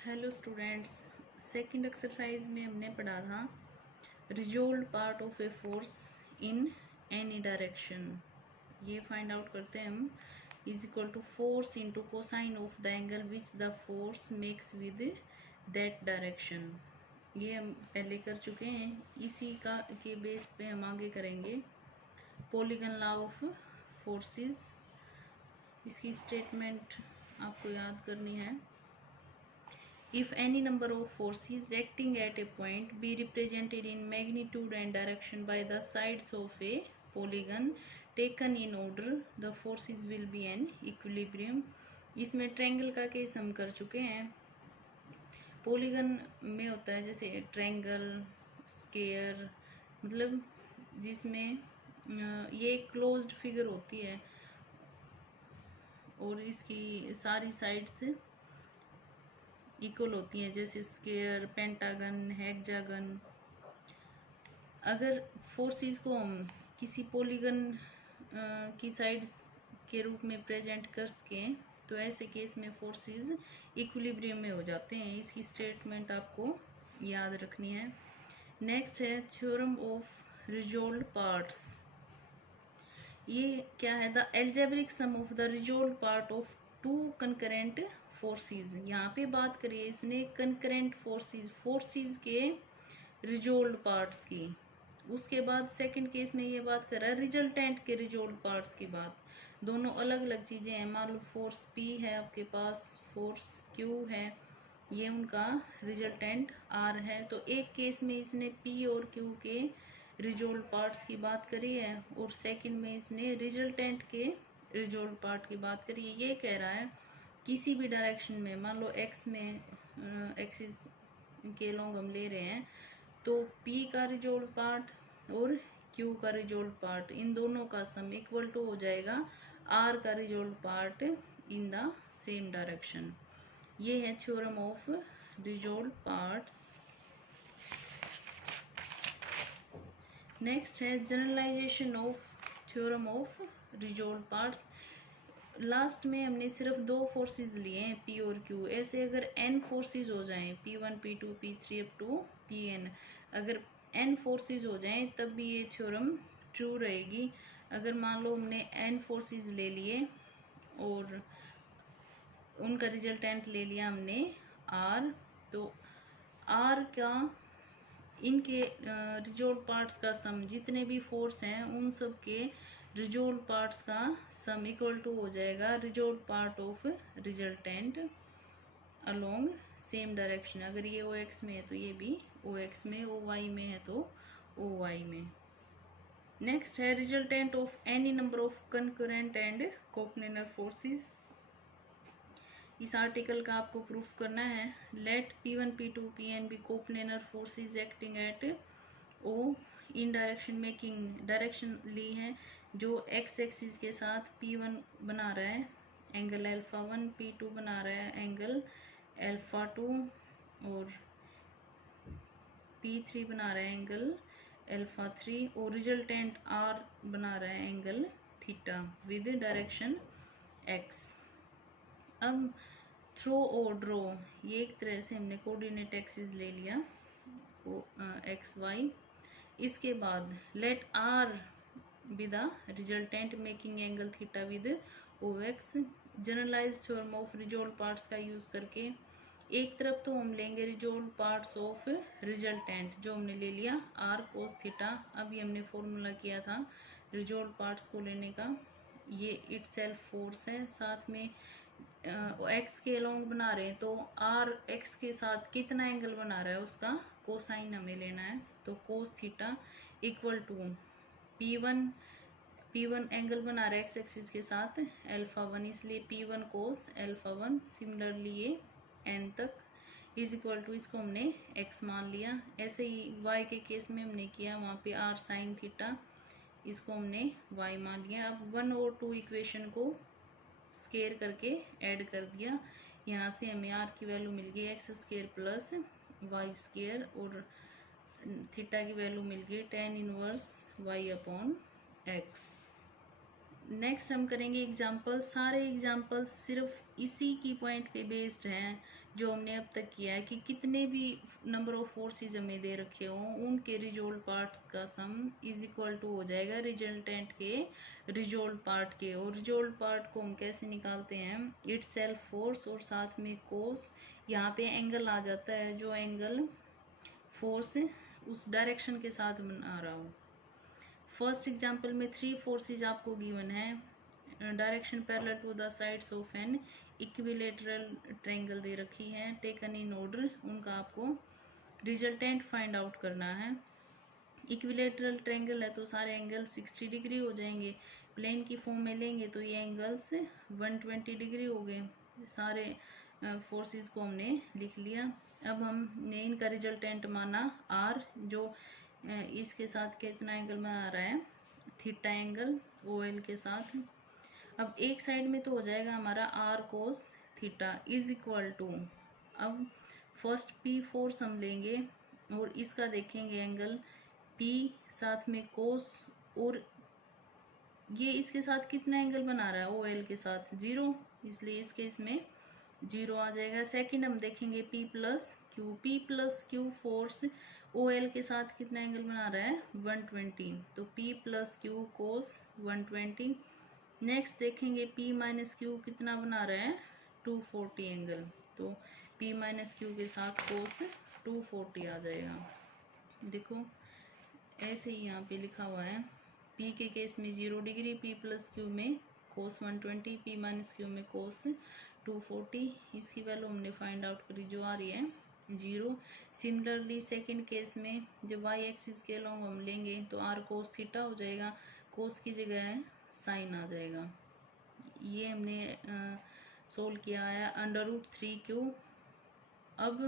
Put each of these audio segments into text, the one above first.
Hello students, second exercise में हमने पढ़ा था resolved part of a force in any direction. ये फाइंड आउट करते हैं हम। Is equal to force into cosine of the angle which the force makes with that direction. ये हम पहले कर चुके हैं, इसी का के बेस पे हम आगे करेंगे। पॉलीगन लॉ ऑफ फोर्सेस, इसकी स्टेटमेंट आपको याद करनी है। If any number of forces acting at a point be represented in magnitude and direction by the sides of a polygon taken in order, the forces will be an equilibrium। इसमें triangle का case हम कर चुके हैं। Polygon में होता है जैसे ट्रायंगल, स्क्वायर, मतलब जिसमें ये क्लोज्ड फिगर होती है और इसकी सारी साइड्स इक्वल होती हैं, जैसे स्क्वायर, पेंटागन, हेक्सागन। अगर फोर्सेस को हम किसी पॉलीगन की साइड्स के रूप में प्रेजेंट कर सकें तो ऐसे केस में फोर्सेस इक्विलिब्रियम में हो जाते हैं। इसकी स्टेटमेंट आपको याद रखनी है। नेक्स्ट है थ्योरम ऑफ रिजोल्व्ड पार्ट्स। ये क्या है? The algebraic sum of the resolved part of two concurrent forces. यहाँ पे बात करिए इसने कंकरेंट फोर्सेस के रिजोल्व्ड पार्ट्स की। उसके बाद सेकंड केस में ये बात कर रहा है रिजल्टेंट के रिजोल्व्ड पार्ट्स की बात। दोनों अलग अलग चीजें हैं। मान लो फोर्स P है आपके पास, फोर्स Q है, ये उनका रिजल्टेंट R है। तो एक केस में इसने P और Q के रिजोल्व पार्ट्स की बात करी है और सेकंड में इसने रिजल्टेंट के रिजोल्व पार्ट की बात करी है। ये कह रहा है किसी भी डायरेक्शन में, मान लो एक्स में, एक्सिस के लॉन्ग हम ले रहे हैं, तो P का रिजोल्व पार्ट और Q का रिजोल्व पार्ट, इन दोनों का सम इक्वल टू हो जाएगा R का resolve part in the same direction. ये है theorem of resolve parts. Next है generalisation of theorem of resolve parts. Last में हमने सिर्फ दो फोर्सेस लिए हैं, P और Q। ऐसे अगर n फोर्सेस हो जाएं, P1, P2, P3 up to Pn, अगर n फोर्सेस हो जाएं तब भी ये थ्योरम ट्रू रहेगी। अगर मान लो हमने n फोर्सेस ले लिए और उनका रिजल्टेंट ले लिया हमने R, तो R का इनके रिजोल्व पार्ट्स का सम, जितने भी फोर्स हैं उन सब के रिजोल्व पार्ट्स का सम इक्वल टू हो जाएगा resolve part of resultant along same direction. अगर ये OX में है तो ये भी OX में, OY में है तो OY में। नेक्स्ट है resultant of any number of concurrent and coplanar forces. इस आर्टिकल का आपको प्रूफ करना है। Let P1, P2, Pn be coplanar forces acting at O in direction making. Direction ली है जो x एक्सिस के साथ P1 बना रहा है एंगल α1, P2 बना रहा है एंगल α2 और P3 बना रहा है एंगल α3 और रिजल्टेंट R बना रहा है angle theta with direction x। अब थ्रो और ड्रॉ, ये एक तरह से हमने कोऑर्डिनेट एक्सिस ले लिया, एक्स वाई। इसके बाद let R be the resultant making angle theta with O X. Generalise theorem of resolve parts का यूज करके एक तरफ तो हम लेंगे रिजोल्व पार्ट्स ऑफ रिजल्टेंट, जो हमने ले लिया आर कोस थीटा। अभी हमने फॉर्मूला किया था रिजोल्व पार्ट्स को लेने का, ये इटसेल्फ फोर्स है। साथ में एक्स के अलोंग बना रहे हैं तो आर एक्स के साथ कितना एंगल बना रहा है उसका कोसाइन हमें लेना है। तो cos theta equal to P1 angle बना रहा है एक्स एक्सिस के साथ α1, इसलिए P1 कोस α1। सिमिलरली ये n तक इज इक्वल टू, इसको हमने x मान लिया। ऐसे ही y के केस में हमने किया, वहाँ पे r साइन थीटा, इसको हमने y मान लिया। अब 1 और 2 इक्वेशन को स्केयर करके ऐड कर दिया, यहाँ से हमें r की वैल्यू मिल गई X square plus Y square और थीटा की वैल्यू मिल गई tan inverse y upon x। Next हम करेंगे एग्जाम्पल। सारे एग्जाम्पल सिर्फ इसी की पॉइंट पे बेस्ड हैं जो हमने अब तक किया है कि कितने भी नंबर ऑफ फोर्सेस हमें दे रखे हो उनके रिजोल्व पार्ट्स का सम इज इक्वल टू हो जाएगा रिजल्टेंट के रिजोल्व पार्ट के। और रिजोल्व पार्ट को हम कैसे निकालते हैं, इट सेल्फ फोर्स और साथ में कोस, यहाँ पे एंगल आ जाता है जो एंगल फोर्स उस डायरेक्शन के साथ बना रहा हूँ। फर्स्ट एग्जांपल में 3 फोर्सेस आपको गिवन है, direction parallel to the sides of an equilateral triangle दे रखी है, टेकन इन ऑर्डर, उनका आपको रिजल्टेंट फाइंड आउट करना है। इक्विलेटरल ट्रायंगल है तो सारे एंगल 60 डिग्री हो जाएंगे, प्लेन की फॉर्म में लेंगे तो ये एंगल्स 120 डिग्री हो गए। सारे फोर्सेस को हमने लिख लिया। अब हमने इनका रिजल्टेंट माना आर, जो इसके साथ कितना एंगल बना रहा है, थीटा एंगल ओ एल के साथ। अब एक साइड में तो हो जाएगा हमारा R cos theta is equal to, अब फर्स्ट पी फोर्स हम लेंगे और इसका देखेंगे एंगल पी साथ में कोस, और ये इसके साथ कितना एंगल बना रहा है ओ एल के साथ 0, इसलिए इस केस में 0 आ जाएगा। सेकंड हम देखेंगे P plus Q force O L के साथ कितना एंगल बना रहा है 120, तो P plus Q cos 120। Next देखेंगे पी माइनस क्यू कितना बना रहा है 240 एंगल, तो पी माइनस क्यू के साथ कोस 240 आ जाएगा। देखो ऐसे ही यहाँ पे लिखा हुआ है, पी के केस में 0 डिग्री, पी प्लस क्यू में कोस 120, पी माइनस क्यू में कोस 240। इसकी वैल्यू हमने फाइंड आउट करी जो आ रही है 0। सिमिलरली सेकंड केस में जब वाई एक्सिस के लॉन्ग हम लेंगे तो आर कोस थीटा हो जाएगा, कोस की जगह साइन आ जाएगा। ये हमने सोल्व किया है √3Q। अब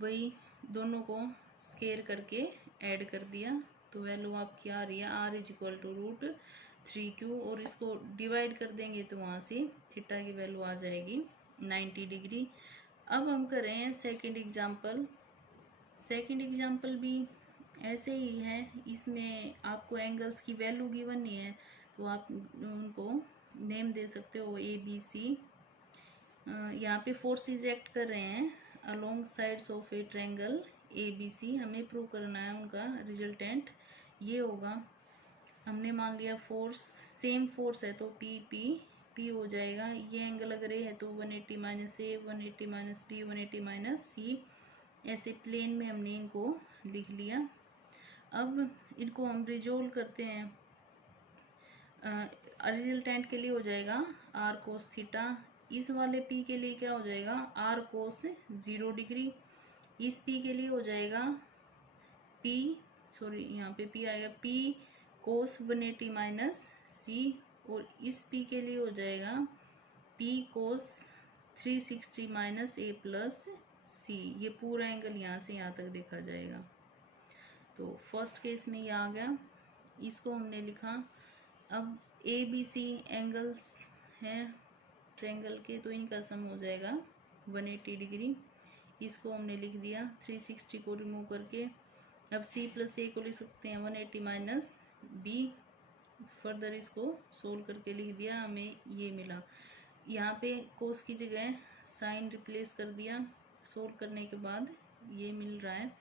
वही दोनों को स्केयर करके ऐड कर दिया तो वैल्यू आपकी आ रही है R is equal to √3Q, और इसको डिवाइड कर देंगे तो वहाँ से थीटा की वैल्यू आ जाएगी 90 डिग्री। अब हम कर रहे हैं सेकंड एग्जांपल। सेकंड एग्जांपल भी ऐसे ही है, इसमें आपको एंगल्स की वैल्यू गिवन नहीं है तो आप उनको नेम दे सकते हो ए बी सी। यहाँ पे फोर्सेस एक्ट कर रहे हैं along sides of a triangle A B C, हमें प्रूव करना है उनका रिजल्टेंट ये होगा। हमने मान लिया फोर्स सेम फोर्स है तो पी पी पी हो जाएगा, ये एंगल अगर ए है तो 180 माइनस ए, 180 माइनस बी, 180 माइनस सी, ऐसे प्लेन में हमने इनको लिख लिया। अब इनको हम रिजोल्व करते हैं, रिजल्टेंट के लिए हो जाएगा आर कोस थीटा, इस वाले पी के लिए क्या हो जाएगा आर कोस 0 डिग्री, इस पी के लिए हो जाएगा पी, सॉरी यहाँ पे पी आएगा पी कोस 180 माइनस सी, और इस पी के लिए हो जाएगा पी कोस 360 माइनस ए प्लस सी। ये पूरा एंगल यहाँ से यहाँ तक देखा जाएगा। तो फर्स्ट केस में ये आ गया, इसको हमने लिखा। अब ए बी सी एंगल्स हैं ट्रायंगल के तो इनका सम हो जाएगा 180 डिग्री, इसको हमने लिख दिया 360 को रिमूव करके। अब सी प्लस ए को लिख सकते हैं 180 माइनस बी, फर्दर इसको सोल्व करके लिख दिया, हमें ये मिला। यहाँ पे कोस की जगह साइन रिप्लेस कर दिया, सोल्व करने के बाद ये मिल रहा है।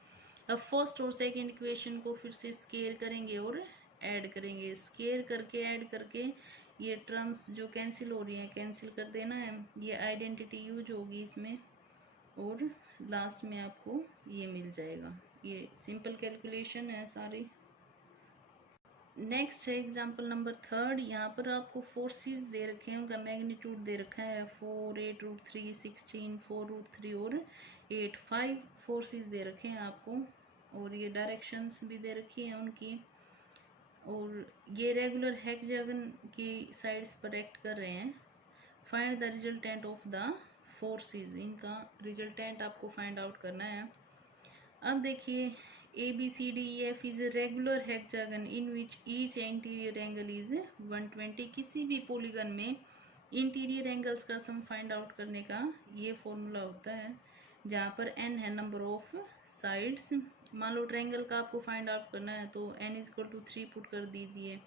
अब फर्स्ट और सेकंड इक्वेशन को फिर से स्केयर करेंगे और ऐड करेंगे, स्केयर करके ऐड करके ये टर्म्स जो कैंसिल हो रही हैं कैंसिल कर देना है, ये आइडेंटिटी यूज होगी इसमें, और लास्ट में आपको ये मिल जाएगा। ये सिंपल कैलकुलेशन है सारी। नेक्स्ट है एग्जांपल नंबर 3। यहाँ पर आपको फोर्सेस दे रखे हैं, उनका मैग्नीट्यूड दे रखा है 4, 8√3, 16, 4√3 और 8, 5 फोर्सेस दे रखे हैं आपको, और ये डायरेक्शंस भी दे रखी हैं उनकी, और ये रेगुलर हेक्सागन की साइड्स पर एक्ट कर रहे हैं। Find the resultant of the forces, इनका रिजल्टेंट आपको फाइंड आउट करना है। अब देखिए A B C D E F is a regular hexagon in which each interior angle is 120। किसी भी पॉलीगन में इंटीरियर एंगल्स का सम फाइंड आउट करने का ये फॉर्मूला होता है, जहाँ पर n है नंबर ऑफ साइड्स। मान लो ट्रायंगल का आपको फाइंड आउट करना है तो n is equal to 3 put कर दीजिए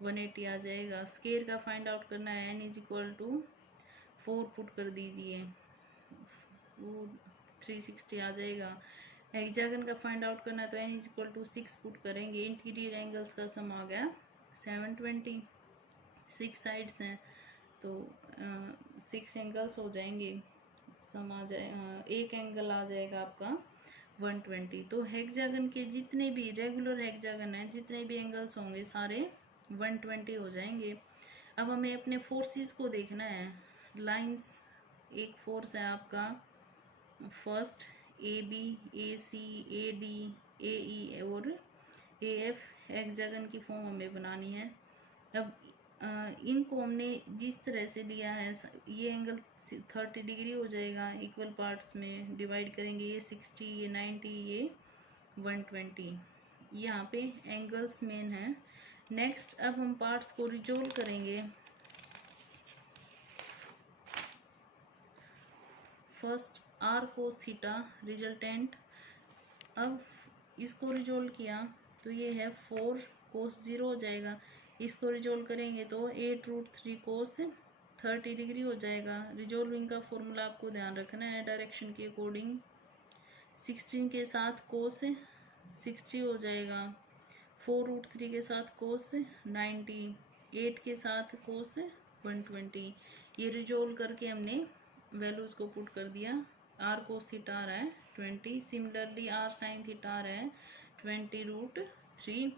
180 आ जाएगा। स्केयर का फाइंड आउट करना है n is equal to 4 put कर दीजिए वो 360 आ जाएगा। हेक्सागन का फाइंड आउट करना है तो n इक्वल टू 6 पुट करेंगे। इंटीरियर एंगल्स का सम आ गया 720। 6 साइड्स हैं तो 6 एंगल्स हो जाएंगे, सम आ जाए एक एंगल आ जाएगा आपका 120। तो हेक्सागन के जितने भी रेगुलर हेक्सागन है जितने भी एंगल्स होंगे सारे 120 हो जाएंगे। अब हमें अपने फोर्सेस को देखना है। लाइंस, एक फोर्स है आपका first A B, A C, A D, A E और ए एफ हेक्सागन की फॉर्म हमें बनानी है। अब इनको हमने जिस तरह से लिया है, ये एंगल 30 डिग्री हो जाएगा, इक्वल पार्ट्स में डिवाइड करेंगे, ये 60, ये 90, ये 120। यहाँ पे एंगल्स मेन है। नेक्स्ट अब हम पार्ट्स को रिजोल्व करेंगे। First R cos theta resultant. अब इसको रिजोल्व किया तो ये है 4 कोस 0 हो जाएगा। इसको रिजोल्व करेंगे तो 8√3 कोस 30 डिग्री हो जाएगा। रिजोल्विंग का फॉर्मूला आपको ध्यान रखना है डायरेक्शन के अकॉर्डिंग। 16 के साथ कोस 60 हो जाएगा, 4√3 के साथ कोस 90, 8 के साथ कोस 120। ये रिजोल्व करके हमने वैल्यूज को पुट कर दिया। आर कोस थीटा आ रहा है 20, सिमिलरली आर साइन थीटा आ रहा है 20√3।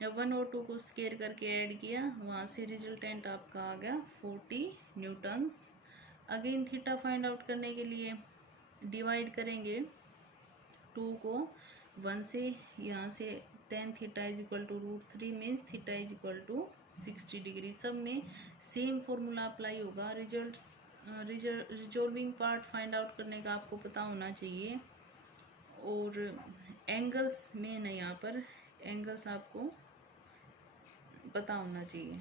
जब 1 और 2 को स्केयर करके ऐड किया, वहाँ से रिजल्टेंट आपका आ गया 40 Newton's. Again theta find out करने के लिए डिवाइड करेंगे 2 को 1 से, यहाँ से tan theta is equal to √3 means theta is equal to 60 degree. सब में सेम फॉर्मूला अप्लाई होगा। रिजोल्विंग पार्ट फाइंड आउट करने का आपको पता होना चाहिए। और एंगल्स मेन है, यहाँ पर एंगल्स आपको पता होना चाहिए।